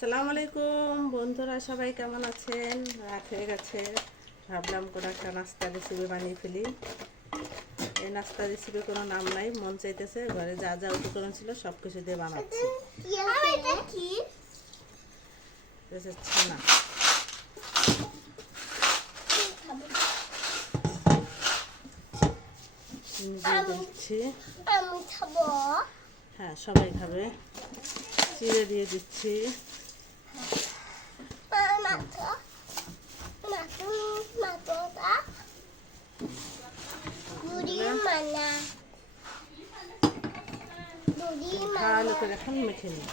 আসসালামু আলাইকুম বন্ধুরা, সবাই কেমন আছেন? রাত হয়ে গেছে, ভাবলাম কোনো একটা নাস্তা রেসিপি বানিয়ে ফেলি। এই নাস্তা রেসিপির কোনো নাম নাই, মন চাইতেছে ঘরে যা যা উপকরণ ছিল সব কিছু দিয়ে বানাচ্ছি। ছানা দিয়ে দিচ্ছি। হ্যাঁ, সবাই খাবে। চিড়ে দিয়ে দিচ্ছি। ভালো করে এখন মেখে নিই।